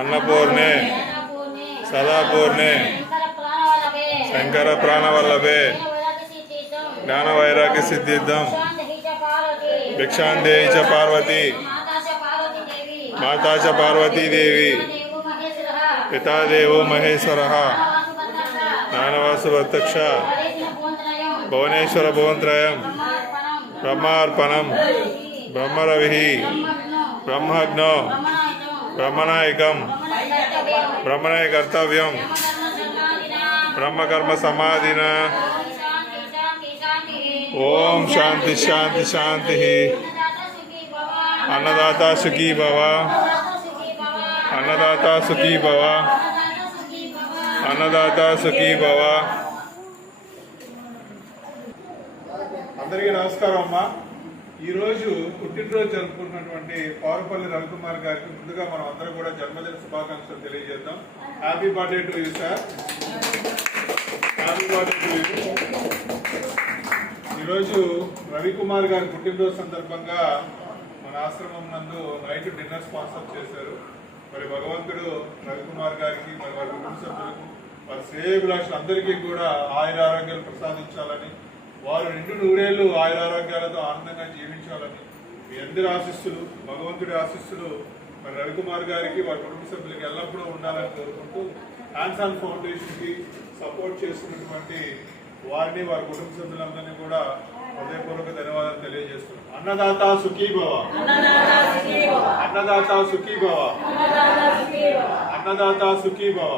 అన్నపూర్ణే. సదాపూర్ణే. శంకర ప్రాణవల్లభే. జ్ఞానవైరాగ్యసిద్ధితం జ్ఞాన వైరాగ్య సిద్ధిద్దం. శాంతిహి చ పార్వతి. మాతా చ పార్వతీదేవి. పితాదేవో మహేశ్వర. వాసుపత్రః జ్ఞానవాసు ప్రత్యక్ష భువనేశ్వర భువంత్రయం. బ్రహ్మార్పణం. బ్రహ్మరవి. బ్రహ్మజ్ఞో. బ్రహ్మనాయకం. బ్రహ్మనాయ కర్తవ్యం. బ్రహ్మకర్మ సమాధిన. ఓం శాంతి శాంతి శాంతి. అన్నదాత సుఖీ భవ. అన్నదాత సుఖీ భవ. అన్నదాత సుఖీ భవ. అందరికీ నమస్కారం అమ్మా. ఈరోజు పుట్టినరోజు జరుపుకుంటున్నటువంటి పవర్పల్లి రవికుమార్ గారికి ముందుగా మనం అందరం కూడా జన్మదిన శుభాకాంక్షలు తెలియజేద్దాం. Happy birthday to you sir happy birthday to you ఈరోజు రవికుమార్ గారి పుట్టినరోజు సందర్భంగా మన ఆశ్రమం నందు నైట్ డిన్నర్ స్పాన్సర్ చేశారు. మరి భగవంతుడు రవికుమార్ గారికి మరి వారి కుటుంబ సభ్యులకు వారి శ్రేయభిలాషులు అందరికీ కూడా ఆయుర ఆరోగ్యాలు ప్రసాదించాలని వారు రెండు నూరేళ్ళు ఆయుర ఆరోగ్యాలతో ఆనందంగా జీవించాలని మీ అందరి ఆశిస్సులు భగవంతుడి ఆశిస్సులు మరి రవికుమార్ గారికి వారి కుటుంబ సభ్యులకి ఎల్లప్పుడూ ఉండాలని కోరుకుంటూ హ్యాండ్స్ ఫౌండేషన్కి సపోర్ట్ చేస్తున్నటువంటి వారిని వారి కుటుంబ సభ్యులందరినీ కూడా హృదయపూర్వక ధన్యవాదాలు తెలియజేస్తున్నాం అన్నదాత సుఖీభవ అన్నదాత సుఖీభవ అన్నదాత సుఖీభవ